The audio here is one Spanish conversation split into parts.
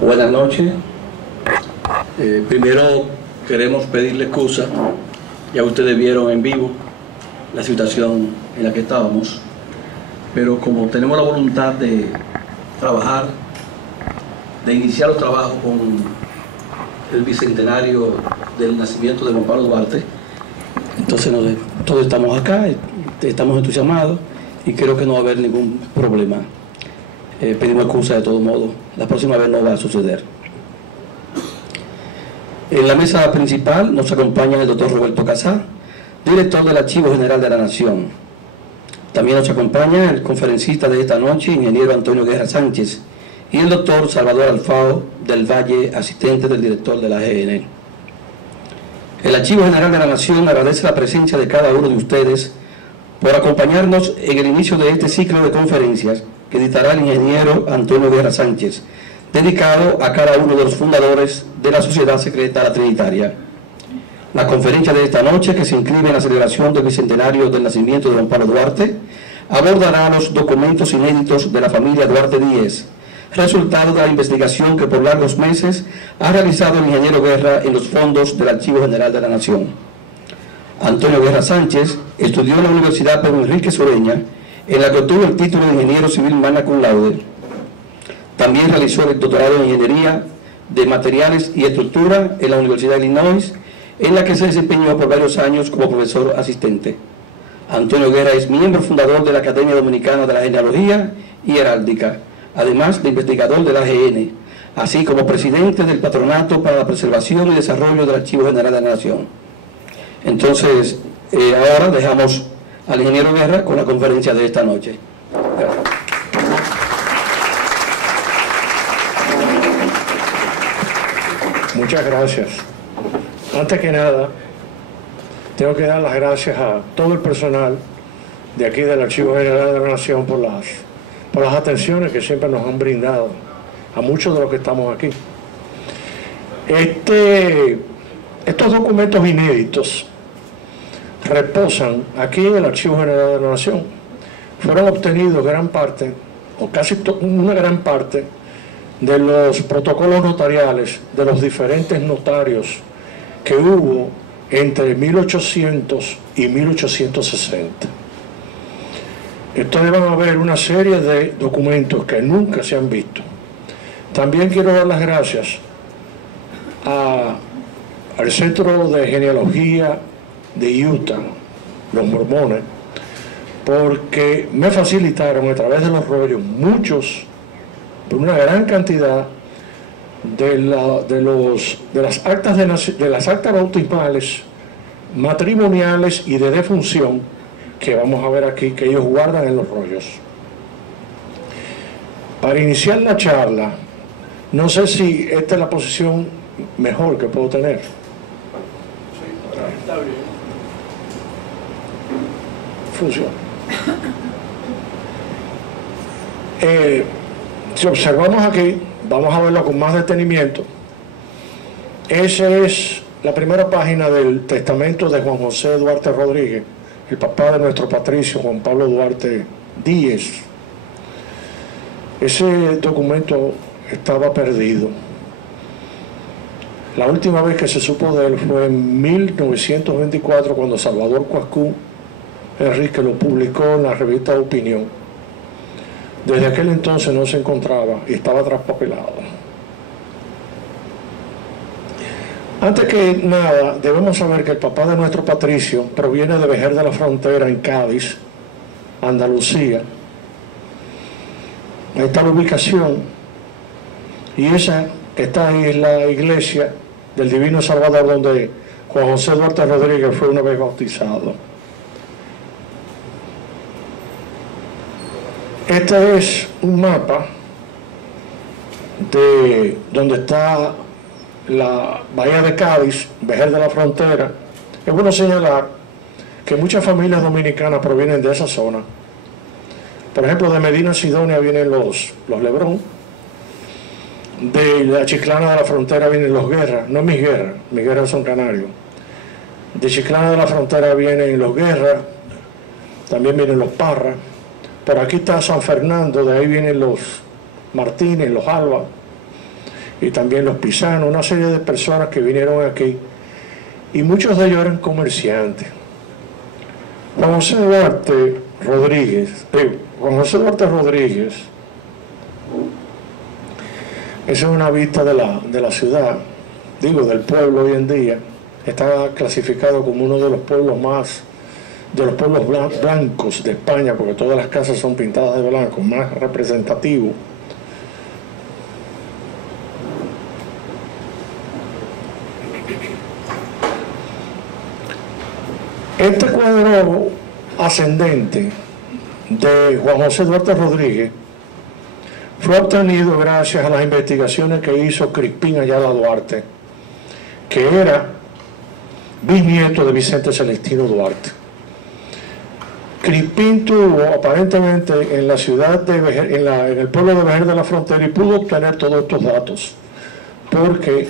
Buenas noches. Primero queremos pedirle excusa. Ya ustedes vieron en vivo la situación en la que estábamos, pero como tenemos la voluntad de trabajar, de iniciar los trabajos con el bicentenario del nacimiento de Juan Pablo Duarte, entonces todos estamos acá, estamos entusiasmados y creo que no va a haber ningún problema. Pedimos excusa de todos modos, la próxima vez no va a suceder. En la mesa principal nos acompaña el doctor Roberto Casá, director del Archivo General de la Nación. También nos acompaña el conferencista de esta noche, ingeniero Antonio Guerra Sánchez, y el doctor Salvador Alfao del Valle, asistente del director de la AGN. El Archivo General de la Nación agradece la presencia de cada uno de ustedes por acompañarnos en el inicio de este ciclo de conferencias que dictará el ingeniero Antonio Guerra Sánchez, dedicado a cada uno de los fundadores de la Sociedad Secreta La Trinitaria. La conferencia de esta noche, que se inscribe en la celebración del bicentenario del nacimiento de Juan Pablo Duarte, abordará los documentos inéditos de la familia Duarte Díez, resultado de la investigación que por largos meses ha realizado el ingeniero Guerra en los fondos del Archivo General de la Nación. Antonio Guerra Sánchez estudió en la Universidad Pedro Enrique Sureña, en la que obtuvo el título de ingeniero civil magna cum laude. También realizó el doctorado en Ingeniería de Materiales y Estructura en la Universidad de Illinois, en la que se desempeñó por varios años como profesor asistente. Antonio Guerra es miembro fundador de la Academia Dominicana de la Genealogía y Heráldica, además de investigador de la AGN, así como presidente del Patronato para la Preservación y Desarrollo del Archivo General de la Nación. Entonces, ahora dejamos al ingeniero Guerra con la conferencia de esta noche. Gracias. Muchas gracias. Antes que nada, tengo que dar las gracias a todo el personal de aquí del Archivo General de la Nación por las atenciones que siempre nos han brindado a muchos de los que estamos aquí. Estos documentos inéditos reposan aquí en el Archivo General de la Nación. Fueron obtenidos gran parte, o casi una gran parte, de los protocolos notariales de los diferentes notarios que hubo entre 1800 y 1860. Ustedes van a ver una serie de documentos que nunca se han visto. También quiero dar las gracias al Centro de Genealogía de Utah, los mormones, porque me facilitaron a través de los rollos una gran cantidad de las actas bautismales, matrimoniales y de defunción que vamos a ver aquí, que ellos guardan en los rollos. Para iniciar la charla, no sé si esta es la posición mejor que puedo tener. Sí, está bien. Funciona. Si observamos aquí, vamos a verlo con más detenimiento. Esa es la primera página del testamento de Juan José Duarte Rodríguez, el papá de nuestro patricio Juan Pablo Duarte Díez. Ese documento estaba perdido. La última vez que se supo de él fue en 1924, cuando Salvador Cuascú Enrique lo publicó en la revista Opinión. Desde aquel entonces no se encontraba y estaba traspapelado. Antes que nada, debemos saber que el papá de nuestro patricio proviene de Vejer de la Frontera, en Cádiz, Andalucía. Ahí está la ubicación, y esa que está ahí es la iglesia del Divino Salvador, donde Juan José Duarte Rodríguez fue una vez bautizado. Este es un mapa de donde está la bahía de Cádiz, Vejer de la Frontera. Es bueno señalar que muchas familias dominicanas provienen de esa zona. Por ejemplo, de Medina Sidonia vienen los Lebrón, de la Chiclana de la Frontera vienen los Guerra, no mis Guerras son canarios. De Chiclana de la Frontera vienen los Guerra, también vienen los Parra. Por aquí está San Fernando, de ahí vienen los Martínez, los Alba, y también los Pisanos, una serie de personas que vinieron aquí, y muchos de ellos eran comerciantes. Juan José Duarte Rodríguez, esa es una vista de la ciudad, digo, del pueblo hoy en día. Está clasificado como uno de los pueblos blancos de España, porque todas las casas son pintadas de blanco, más representativo. Este cuadro ascendente de Juan José Duarte Rodríguez fue obtenido gracias a las investigaciones que hizo Crispín Ayala Duarte, que era bisnieto de Vicente Celestino Duarte. Crispín tuvo aparentemente en la ciudad de en el pueblo de Vejer de la Frontera, y pudo obtener todos estos datos, porque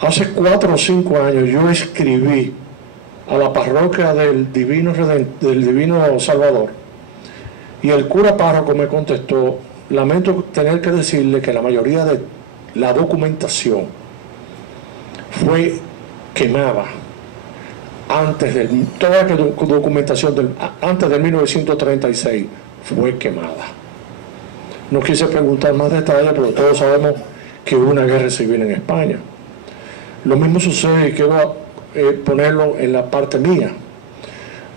hace 4 o 5 años yo escribí a la parroquia del Divino Salvador, y el cura párroco me contestó: lamento tener que decirle que la mayoría de la documentación fue quemada toda la documentación antes de 1936 fue quemada. No quise preguntar más detalles, pero todos sabemos que hubo una guerra civil en España. Lo mismo sucede, y quiero ponerlo en la parte mía.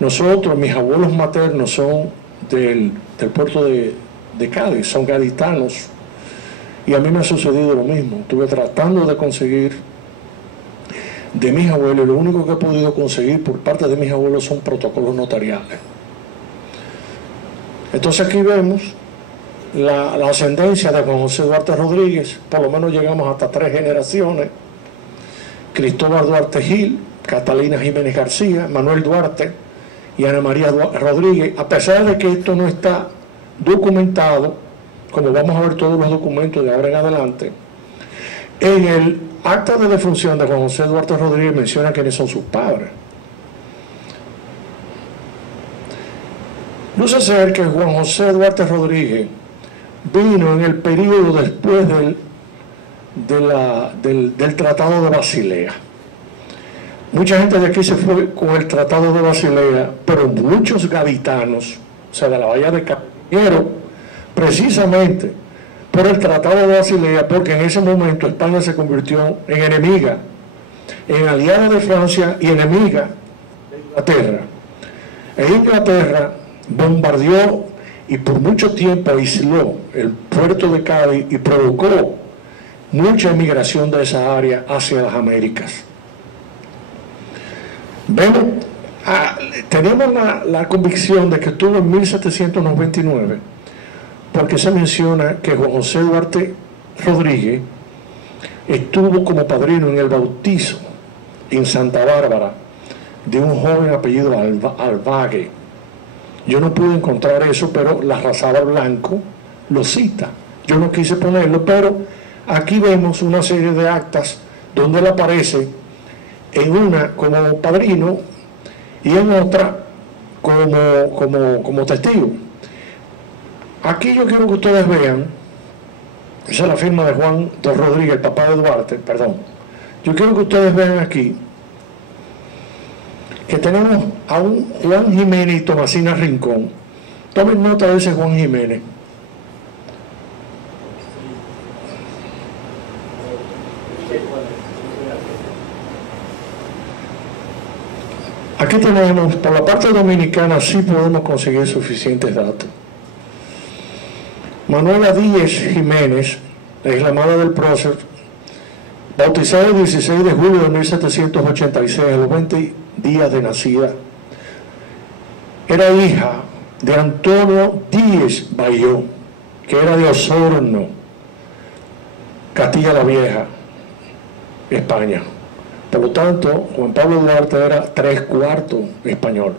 Nosotros, mis abuelos maternos son del puerto de Cádiz, son gaditanos, y a mí me ha sucedido lo mismo. Estuve tratando de conseguir de mis abuelos, y lo único que he podido conseguir por parte de mis abuelos son protocolos notariales. Entonces aquí vemos la ascendencia de Juan José Duarte Rodríguez. Por lo menos llegamos hasta 3 generaciones: Cristóbal Duarte Gil, Catalina Jiménez García, Manuel Duarte y Ana María Rodríguez. A pesar de que esto no está documentado, como vamos a ver todos los documentos de ahora en adelante, en el acta de defunción de Juan José Duarte Rodríguez menciona quiénes son sus padres. Luce ser que Juan José Duarte Rodríguez vino en el periodo después del Tratado de Basilea. Mucha gente de aquí se fue con el Tratado de Basilea, pero muchos gaditanos, o sea, de la Bahía de Capiñero, precisamente por el Tratado de Basilea, porque en ese momento España se convirtió en enemiga, en aliada de Francia y enemiga de Inglaterra. E Inglaterra bombardeó y por mucho tiempo aisló el puerto de Cádiz y provocó mucha emigración de esa área hacia las Américas. Tenemos la convicción de que estuvo en 1799, porque se menciona que Juan José Duarte Rodríguez estuvo como padrino en el bautizo en Santa Bárbara de un joven apellido Albague. Yo no pude encontrar eso, pero la Razada Blanco lo cita. Yo no quise ponerlo, pero aquí vemos una serie de actas donde él aparece en una como padrino y en otra como testigo. Aquí yo quiero que ustedes vean, esa es la firma de Juan de Rodríguez, el papá de Duarte, perdón. Yo quiero que ustedes vean aquí que tenemos a un Juan Jiménez y Tomasina Rincón. Tomen nota de ese Juan Jiménez. Aquí tenemos, por la parte dominicana sí podemos conseguir suficientes datos. Manuela Díez Jiménez, es la madre del prócer, bautizada el 16 de julio de 1786, a los 20 días de nacida. Era hija de Antonio Díez Bayó, que era de Osorno, Castilla la Vieja, España. Por lo tanto, Juan Pablo Duarte era 3/4 español.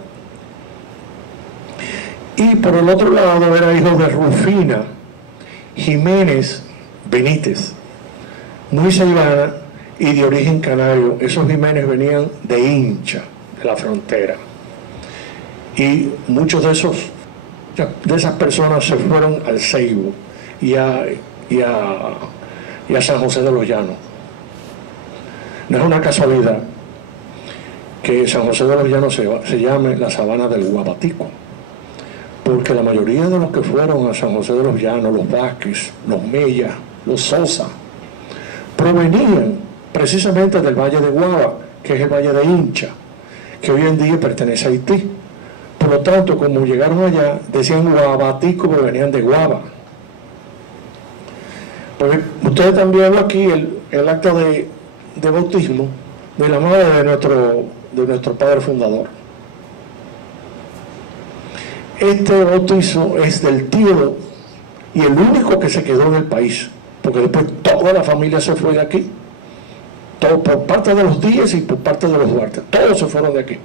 Y por el otro lado era hijo de Rufina Jiménez Benítez, muy ceibana y de origen canario. Esos Jiménez venían de Hincha, de la Frontera. Y muchos de esos de esas personas se fueron al Ceibo y a San José de los Llanos. No es una casualidad que San José de los Llanos se llame la sabana del Guabatico, porque la mayoría de los que fueron a San José de los Llanos, los Vázquez, los Mella, los Sosa, provenían precisamente del Valle de Guava, que es el Valle de Hincha, que hoy en día pertenece a Haití. Por lo tanto, como llegaron allá, decían Guabatico, pero venían de Guava. Pues ustedes están viendo aquí el acta de bautismo de la madre de nuestro padre fundador. Este bautizo es del tío y el único que se quedó en el país, porque después toda la familia se fue de aquí, todo por parte de los Díez y por parte de los Duarte, todos se fueron de aquí.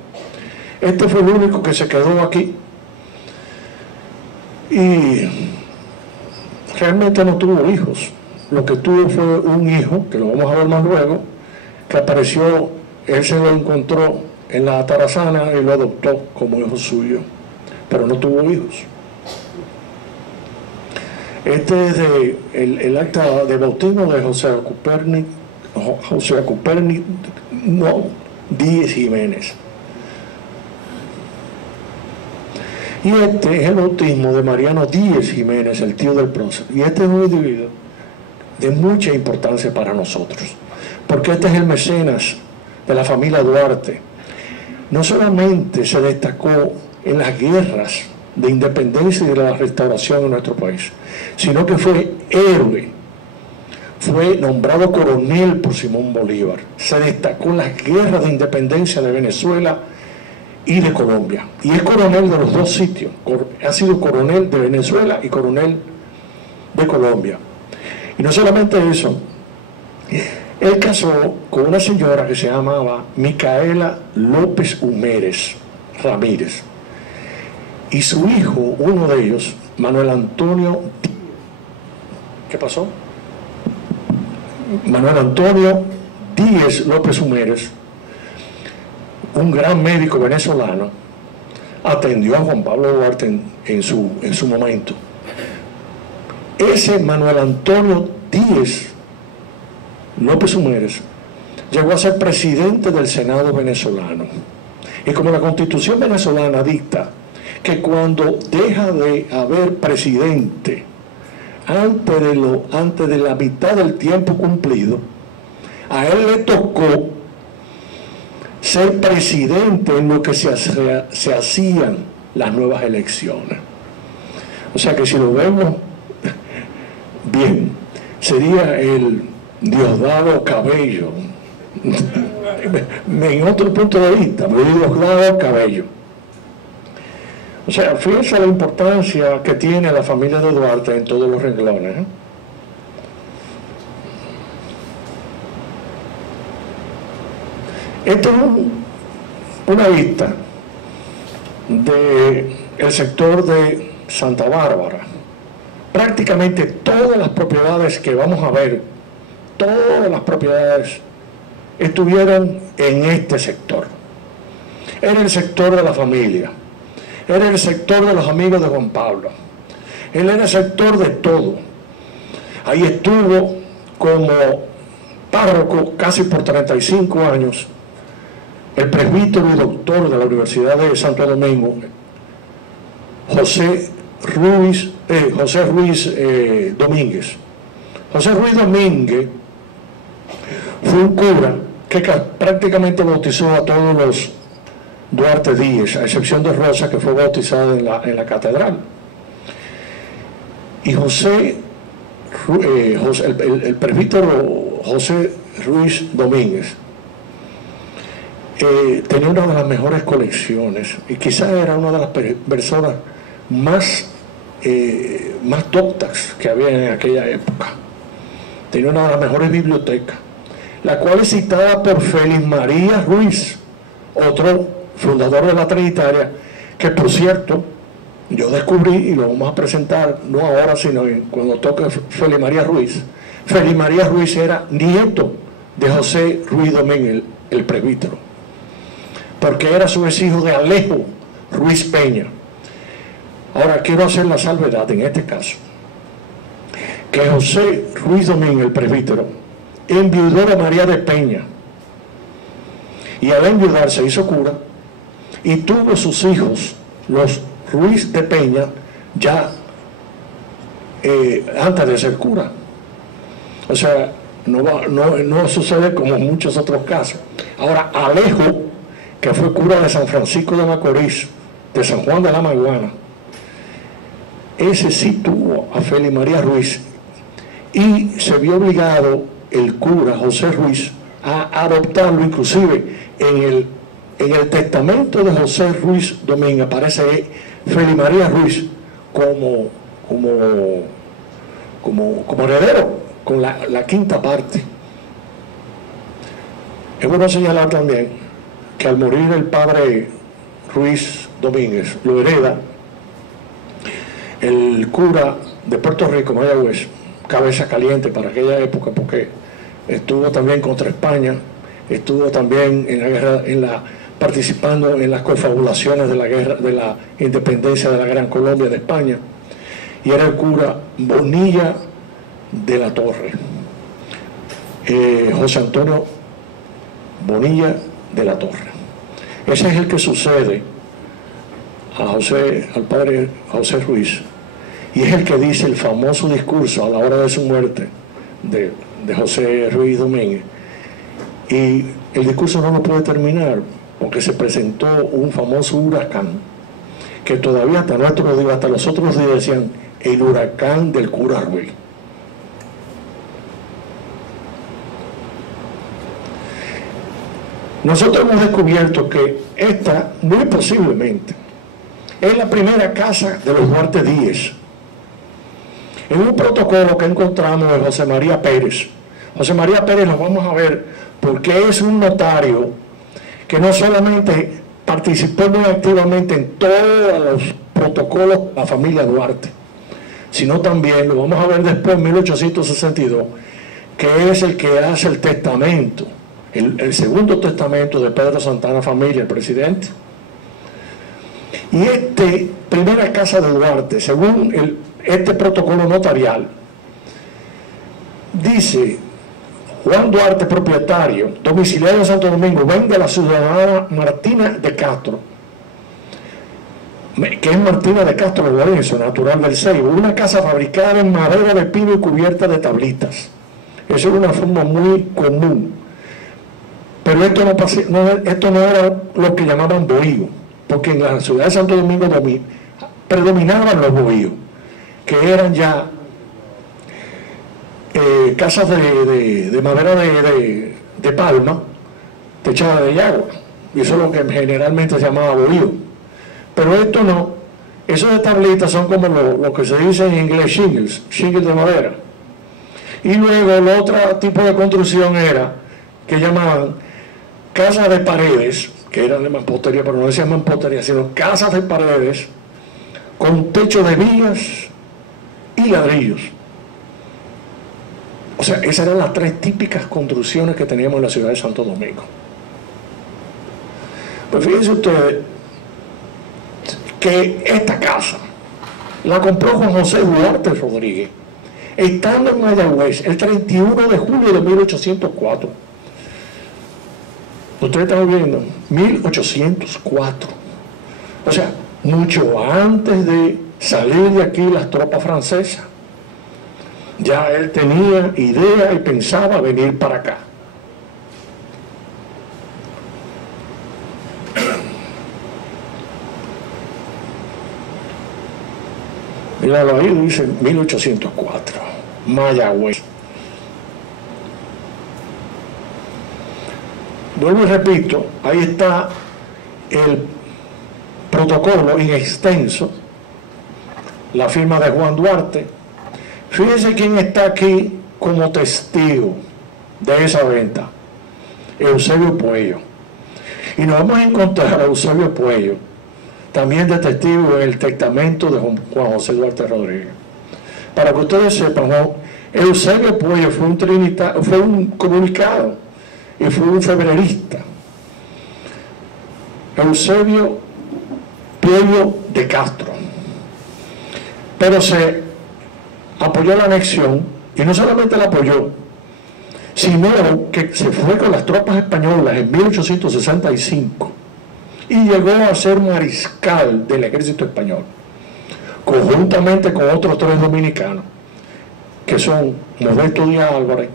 Este fue el único que se quedó aquí y realmente no tuvo hijos. Lo que tuvo fue un hijo, que lo vamos a ver más luego, que apareció, él se lo encontró en la Atarazana y lo adoptó como hijo suyo, pero no tuvo hijos. Este es el acta de bautismo de José Cuperni Díez Jiménez. Y este es el bautismo de Mariano Díez Jiménez, el tío del prócer. Y este es un individuo de mucha importancia para nosotros, porque este es el mecenas de la familia Duarte. No solamente se destacó en las guerras de independencia y de la restauración en nuestro país, sino que fue héroe, fue nombrado coronel por Simón Bolívar, se destacó en las guerras de independencia de Venezuela y de Colombia, y es coronel de los dos sitios, ha sido coronel de Venezuela y coronel de Colombia. Y no solamente eso, él casó con una señora que se llamaba Micaela López Humérez Ramírez, y su hijo, uno de ellos, Manuel Antonio, ¿qué pasó? Manuel Antonio Díez López Humérez, un gran médico venezolano, atendió a Juan Pablo Duarte en su momento. Ese Manuel Antonio Díez López Humérez llegó a ser presidente del Senado venezolano. Y como la Constitución venezolana dicta que cuando deja de haber presidente antes de la mitad del tiempo cumplido, a él le tocó ser presidente en lo que se hacían las nuevas elecciones. O sea que si lo vemos bien, sería el Diosdado Cabello, en otro punto de vista, Diosdado Cabello. O sea, fíjense la importancia que tiene la familia de Duarte en todos los renglones, ¿eh? Esto es una vista del sector de Santa Bárbara. Prácticamente todas las propiedades que vamos a ver, todas las propiedades estuvieron en este sector. Era el sector de la familia, era el sector de los amigos de Juan Pablo, él era el sector de todo. Ahí estuvo como párroco casi por 35 años el presbítero y doctor de la Universidad de Santo Domingo, José Ruiz Domínguez. José Ruiz Domínguez fue un cura que prácticamente bautizó a todos los Duarte Díez, a excepción de Rosa, que fue bautizada en la catedral. Y el presbítero José Ruiz Domínguez tenía una de las mejores colecciones y quizás era una de las personas más doctas que había en aquella época. Tenía una de las mejores bibliotecas, la cual es citada por Félix María Ruiz, otro fundador de la Trinitaria, que por cierto yo descubrí, y lo vamos a presentar no ahora sino cuando toque Félix María Ruiz. Félix María Ruiz era nieto de José Ruiz Domínguez, el presbítero, porque era su hijo de Alejo Ruiz Peña. Ahora quiero hacer la salvedad en este caso, que José Ruiz Domínguez, el presbítero, enviudó a María de Peña, y al enviudar se hizo cura, y tuvo sus hijos, los Ruiz de Peña, ya antes de ser cura. O sea, no sucede como en muchos otros casos. Ahora, Alejo, que fue cura de San Francisco de Macorís, de San Juan de la Maguana, ese sí tuvo a Félix María Ruiz, y se vio obligado el cura José Ruiz a adoptarlo. Inclusive en el testamento de José Ruiz Domínguez aparece Félix María Ruiz como heredero, con la quinta parte. Es bueno señalar también que al morir el padre Ruiz Domínguez, lo hereda el cura de Puerto Rico, Mayagüez, cabeza caliente para aquella época, porque estuvo también contra España, estuvo también en la guerra, participando en las confabulaciones de la guerra, de la independencia de la Gran Colombia de España, y era el cura Bonilla de la Torre, José Antonio Bonilla de la Torre. Ese es el que sucede al padre José Ruiz, y es el que dice el famoso discurso a la hora de su muerte de José Ruiz Domínguez. Y el discurso no lo puede terminar porque se presentó un famoso huracán que todavía hasta nuestros días, hasta los otros días decían el huracán del cura Ruiz. Nosotros hemos descubierto que esta, muy posiblemente, es la primera casa de los Duarte Díez. En un protocolo que encontramos de José María Pérez. José María Pérez lo vamos a ver porque es un notario que no solamente participó muy activamente en todos los protocolos de la familia Duarte, sino también, lo vamos a ver después en 1862, que es el que hace el testamento, el segundo testamento de Pedro Santana Familia, el presidente. Y primera casa de Duarte, según este protocolo notarial, dice: Juan Duarte, propietario, domiciliario en Santo Domingo, vende a la ciudadana Martina de Castro, que es Martina de Castro Lorenzo, natural del Ceibo, una casa fabricada en madera de pino y cubierta de tablitas. Eso es una forma muy común. Pero esto no era lo que llamaban bohío, porque en la ciudad de Santo Domingo predominaban los bohíos, que eran ya casas de madera de palma, techada de yagua, y eso es lo que generalmente se llamaba bohío. Pero esto no, esos de tablitas son como lo que se dice en inglés shingles de madera. Y luego el otro tipo de construcción era, que llamaban casas de paredes, que eran de mampostería, pero no decían mampostería, sino casas de paredes con techo de vigas y ladrillos. O sea, esas eran las tres típicas construcciones que teníamos en la ciudad de Santo Domingo. Pues fíjense ustedes que esta casa la compró Juan José Duarte Rodríguez, estando en Mayagüez el 31 de julio de 1804. Ustedes están viendo, 1804. O sea, mucho antes de salir de aquí las tropas francesas. Ya él tenía idea y pensaba venir para acá. Míralo ahí, dice 1804, Mayagüez. Vuelvo y repito, ahí está el protocolo en extenso, la firma de Juan Duarte. Fíjense quién está aquí como testigo de esa venta: Eusebio Puello. Y nos vamos a encontrar a Eusebio Puello también de testigo en el testamento de Juan José Duarte Rodríguez. Para que ustedes sepan, Eusebio Puello fue un comunicado y fue un febrerista. Eusebio Puello de Castro. pero se apoyó la anexión, y no solamente la apoyó, sino que se fue con las tropas españolas en 1865 y llegó a ser mariscal del ejército español, conjuntamente con otros 3 dominicanos, que son Modesto Díaz Álvarez,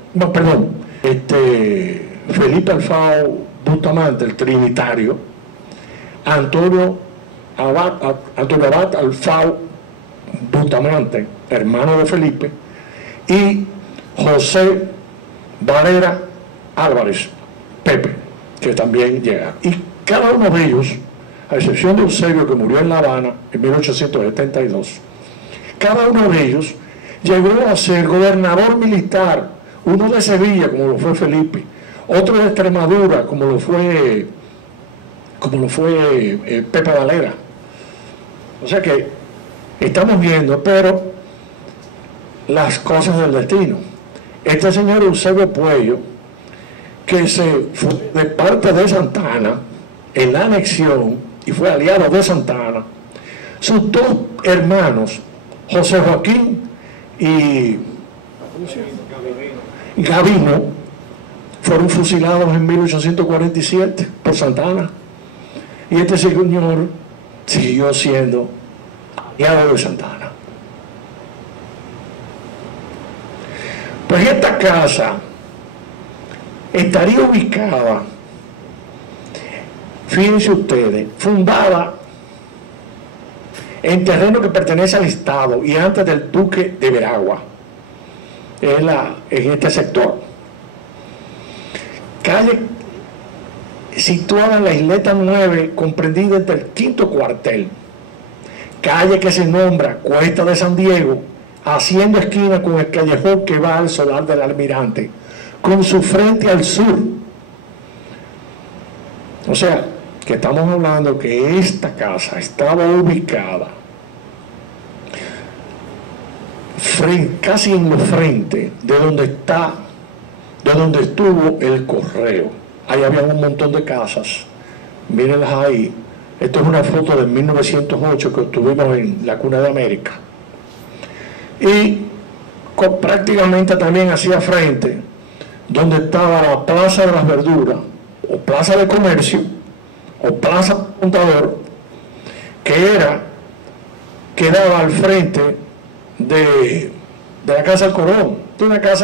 Felipe Alfao Bustamante, el trinitario, Antonio Abad Alfao Bustamante, hermano de Felipe, y José Valera Álvarez, Pepe, que también llega. Y cada uno de ellos, a excepción de Eusebio, que murió en La Habana en 1872, cada uno de ellos llegó a ser gobernador militar, uno de Sevilla, como lo fue Felipe, otro de Extremadura, como lo fue Pepe Valera. O sea que estamos viendo, pero las cosas del destino. Este señor Eusebio Puello, que se fue de parte de Santa Anna en la anexión y fue aliado de Santa Anna, sus 2 hermanos, José Joaquín y Gavino, fueron fusilados en 1847 por Santa Anna, y este señor siguió siendo aliado de Santa Anna. Pues esta casa estaría ubicada, fíjense ustedes, fundada en terreno que pertenece al Estado y antes del Duque de Veragua, en este sector. Calle situada en la Isleta 9, comprendida entre el 5º cuartel, calle que se nombra Cuesta de San Diego, haciendo esquina con el callejón que va al solar del Almirante, con su frente al sur. O sea, que estamos hablando que esta casa estaba ubicada casi en los frente de donde estuvo el correo. Ahí había un montón de casas, mírenlas ahí. Esto es una foto de 1908 que obtuvimos en la Cuna de América. Y prácticamente también hacia frente, donde estaba la Plaza de las Verduras, o Plaza de Comercio, o Plaza Contador, que daba al frente de la Casa del Corón.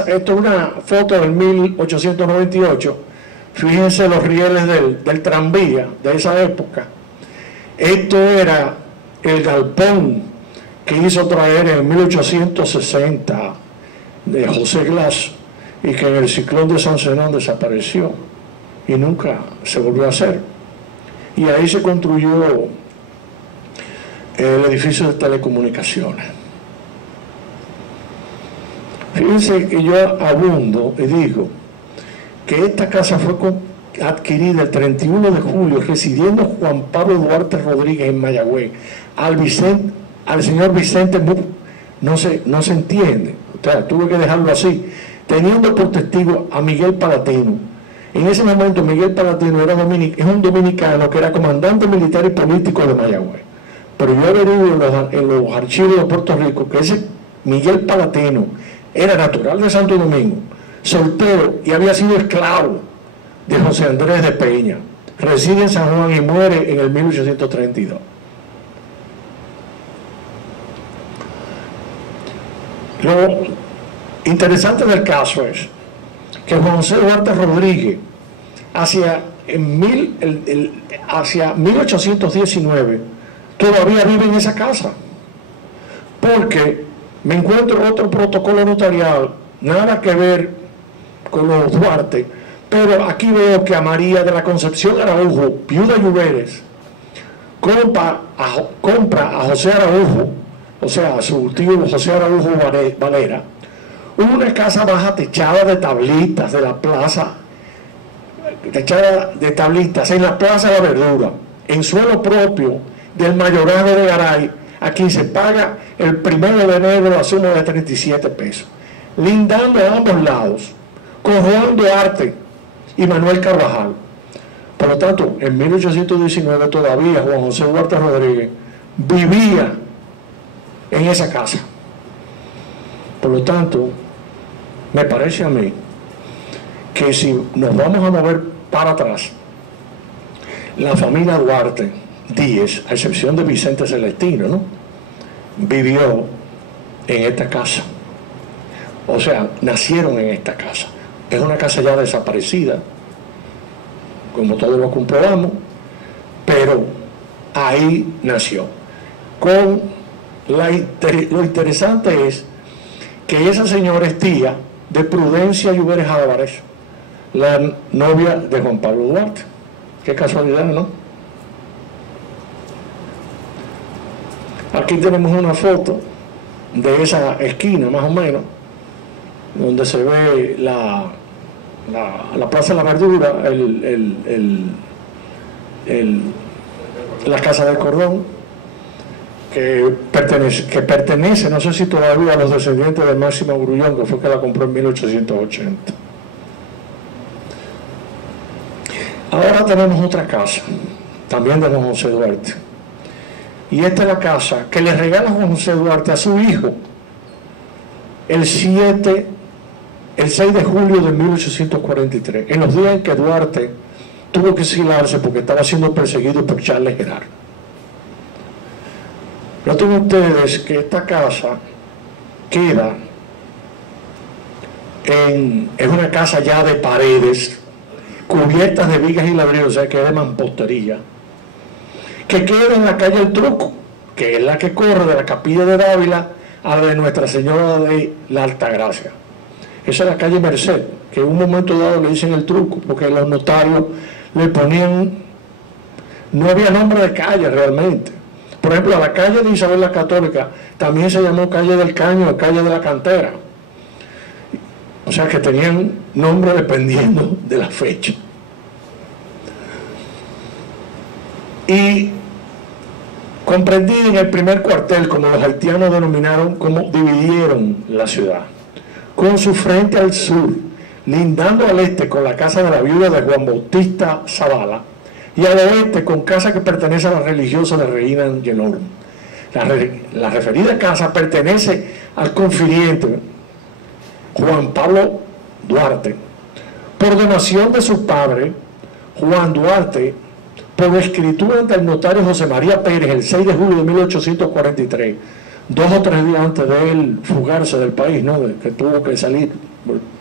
Esto es una foto del 1898. Fíjense los rieles del tranvía de esa época. Esto era el galpón que hizo traer en 1860 de José Glass, y que en el ciclón de San Zenón desapareció y nunca se volvió a hacer. Y ahí se construyó el edificio de telecomunicaciones. Fíjense que yo abundo y digo que esta casa fue adquirida el 31 de julio, residiendo Juan Pablo Duarte Rodríguez en Mayagüez, al señor Vicente no se entiende, o sea, tuve que dejarlo así, teniendo por testigo a Miguel Palatino. En ese momento Miguel Palatino es un dominicano que era comandante militar y político de Mayagüez, pero yo averiguo en los archivos de Puerto Rico que ese Miguel Palatino era natural de Santo Domingo, soltero, y había sido esclavo de José Andrés de Peña. Reside en San Juan y muere en el 1832. Lo interesante del caso es que Juan José Duarte Rodríguez hacia 1819 todavía vive en esa casa, porque me encuentro otro protocolo notarial, nada que ver con los Duarte, pero aquí veo que a María de la Concepción Araujo, viuda Lluveres, compra a José Araujo, o sea, a su tío José Araujo Valera, una casa baja techada de tablitas de la plaza, techada de tablitas en la Plaza de la Verdura, en suelo propio del mayorazgo de Garay, a quien se paga el 1 de enero la suma de 37 pesos, lindando a ambos lados con Juan Duarte y Manuel Carvajal. Por lo tanto, en 1819 todavía Juan José Duarte Rodríguez vivía en esa casa. Por lo tanto, me parece a mí que si nos vamos a mover para atrás, la familia Duarte Díez, a excepción de Vicente Celestino, ¿no?, vivió en esta casa. O sea, nacieron en esta casa. Es una casa ya desaparecida, como todos lo comprobamos, pero ahí nació. Lo interesante es que esa señora es tía de Prudencia Lluveres Álvarez, la novia de Juan Pablo Duarte. Qué casualidad, ¿no? Aquí tenemos una foto de esa esquina, más o menos, donde se ve la Plaza de la Verdura, la Casa del Cordón, que pertenece, no sé si todavía, a los descendientes de Máximo Grullón, que fue que la compró en 1880. Ahora tenemos otra casa, también de Juan José Duarte. Y esta es la casa que le regala Juan José Duarte a su hijo el 6 de julio de 1843, en los días en que Duarte tuvo que exilarse porque estaba siendo perseguido por Charles Gerard. Noten ustedes que esta casa queda es una casa ya de paredes, cubiertas de vigas y ladrillos, o sea que es de mampostería, que queda en la calle El Truco, que es la que corre de la Capilla de Dávila a la de Nuestra Señora de la Altagracia. Esa es la calle Merced, que en un momento dado le dicen El Truco, porque los notarios le ponían, no había nombre de calle realmente. Por ejemplo, a la calle de Isabel la Católica también se llamó calle del Caño, calle de la Cantera. O sea que tenían nombre dependiendo de la fecha. Y comprendí en el primer cuartel, como los haitianos denominaron, cómo dividieron la ciudad, con su frente al sur, lindando al este con la casa de la viuda de Juan Bautista Zavala, y al oeste con casa que pertenece a la religiosa de Reina Angelón. La referida casa pertenece al confiriente Juan Pablo Duarte, por donación de su padre, Juan Duarte, por escritura ante el notario José María Pérez, el 6 de julio de 1843, 2 o 3 días antes de él fugarse del país, ¿no?, que tuvo que salir,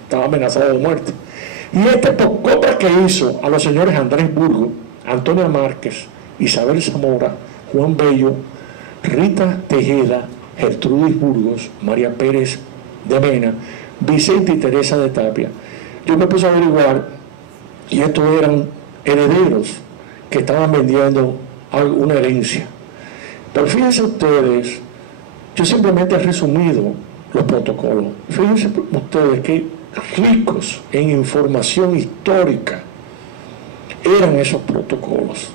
estaba amenazado de muerte. Y por compras que hizo a los señores Andrés Burgo, Antonio Márquez, Isabel Zamora, Juan Bello, Rita Tejeda, Gertrudis Burgos, María Pérez de Mena, Vicente y Teresa de Tapia. Yo me puse a averiguar, y estos eran herederos que estaban vendiendo una herencia. Pero fíjense ustedes, yo simplemente he resumido los protocolos. Fíjense ustedes qué ricos en información histórica eran esos protocolos.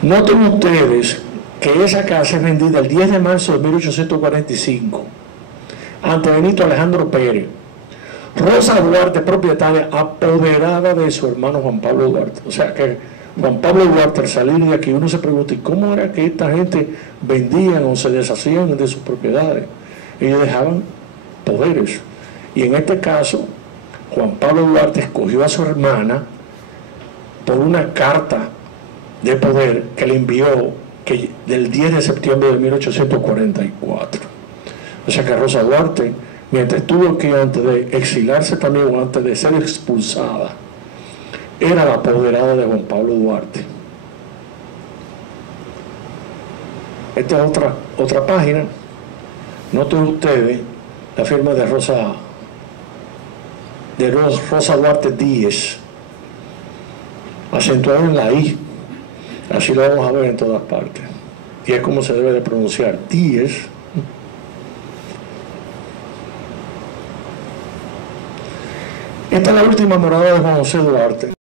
Noten ustedes que esa casa es vendida el 10 de marzo de 1845 ante Benito Alejandro Pérez. Rosa Duarte, propietaria, apoderada de su hermano Juan Pablo Duarte. O sea que Juan Pablo Duarte, al salir de aquí, uno se pregunta, ¿y cómo era que esta gente vendían o se deshacían de sus propiedades? Ellos dejaban poderes. Y en este caso, Juan Pablo Duarte escogió a su hermana por una carta de poder que le envió del 10 de septiembre de 1844. O sea que Rosa Duarte, mientras estuvo aquí, antes de exilarse también o antes de ser expulsada, era la apoderada de Juan Pablo Duarte. Esta es otra página. Noten ustedes la firma de Rosa Duarte Díez, acentuado en la I. Así lo vamos a ver en todas partes. Y es como se debe de pronunciar, Díez. Esta es la última morada de Juan José Duarte.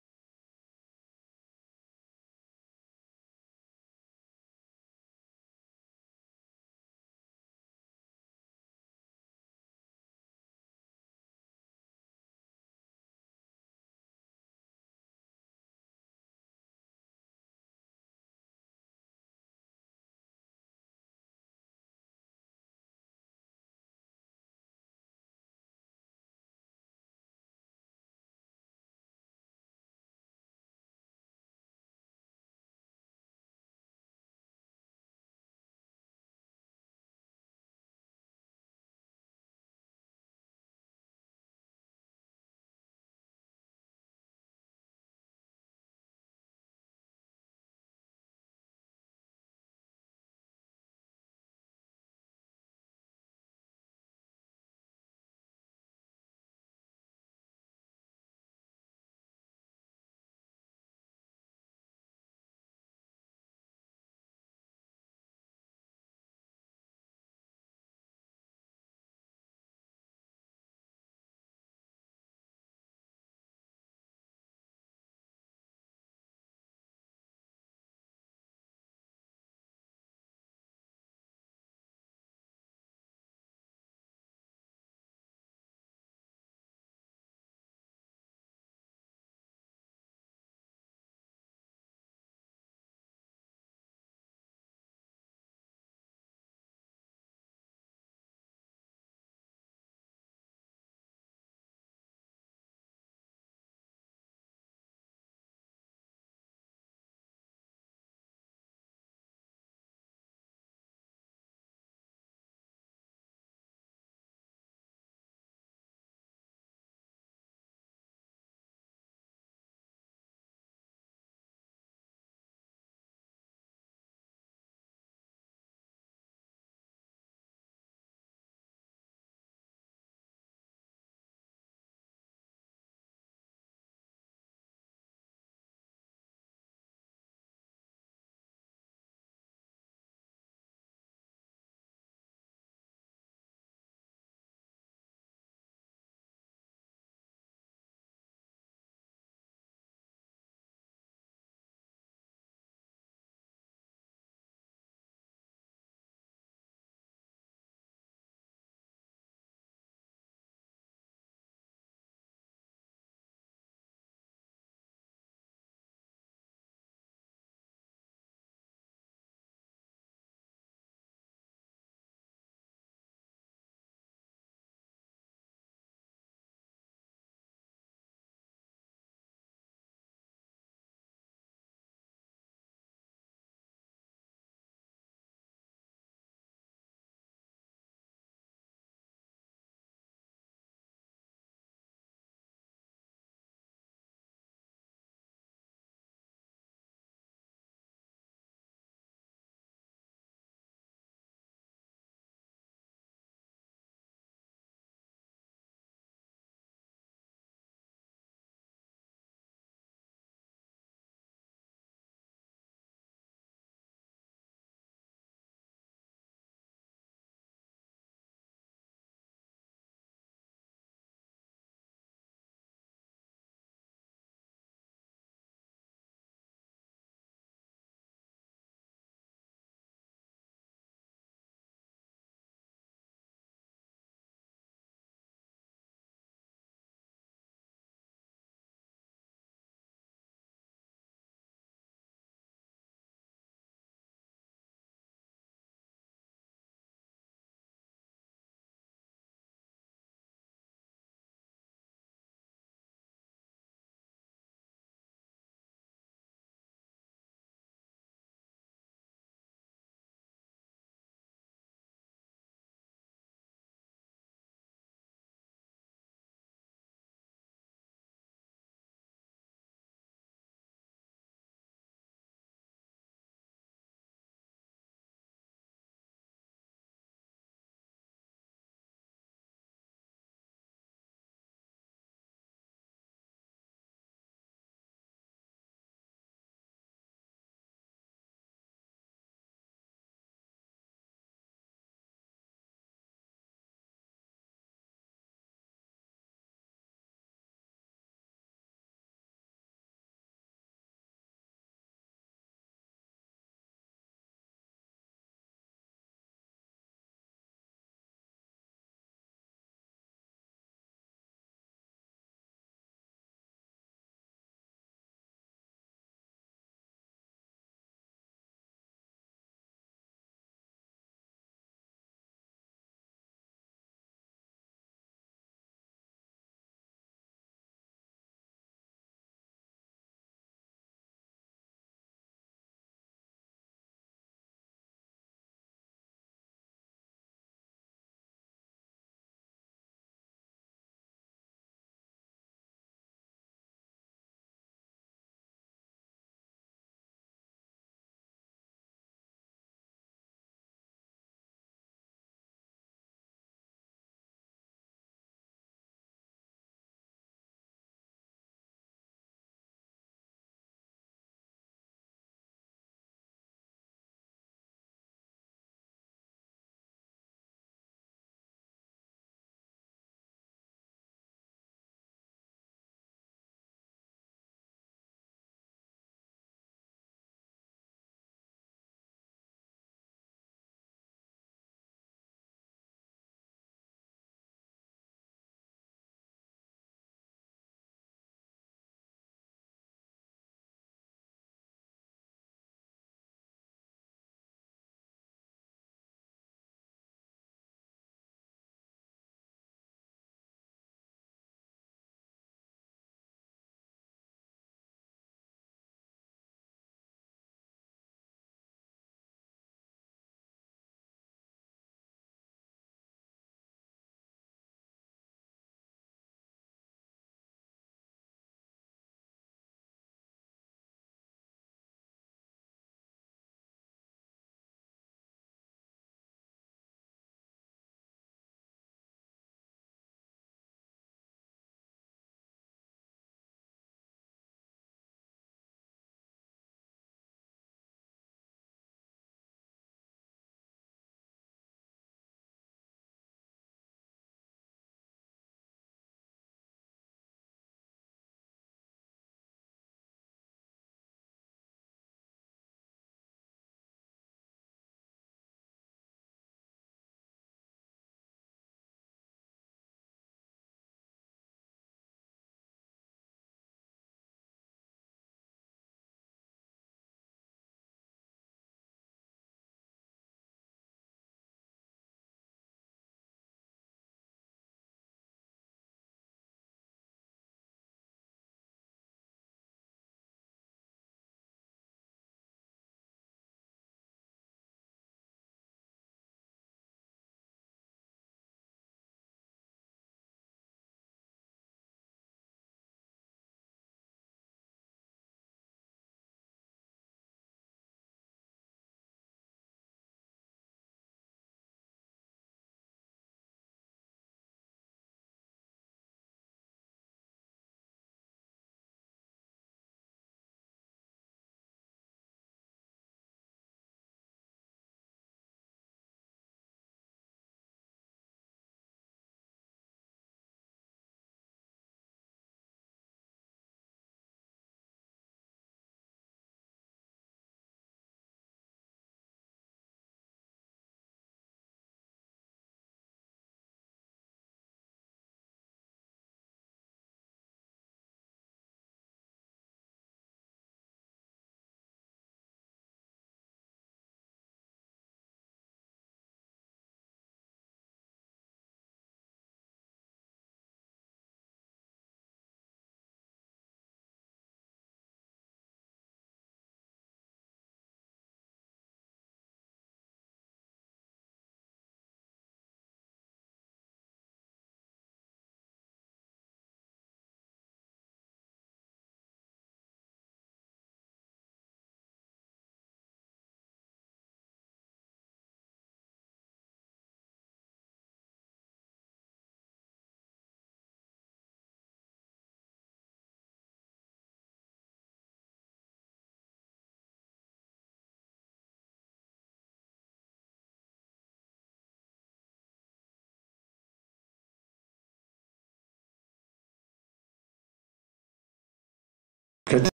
que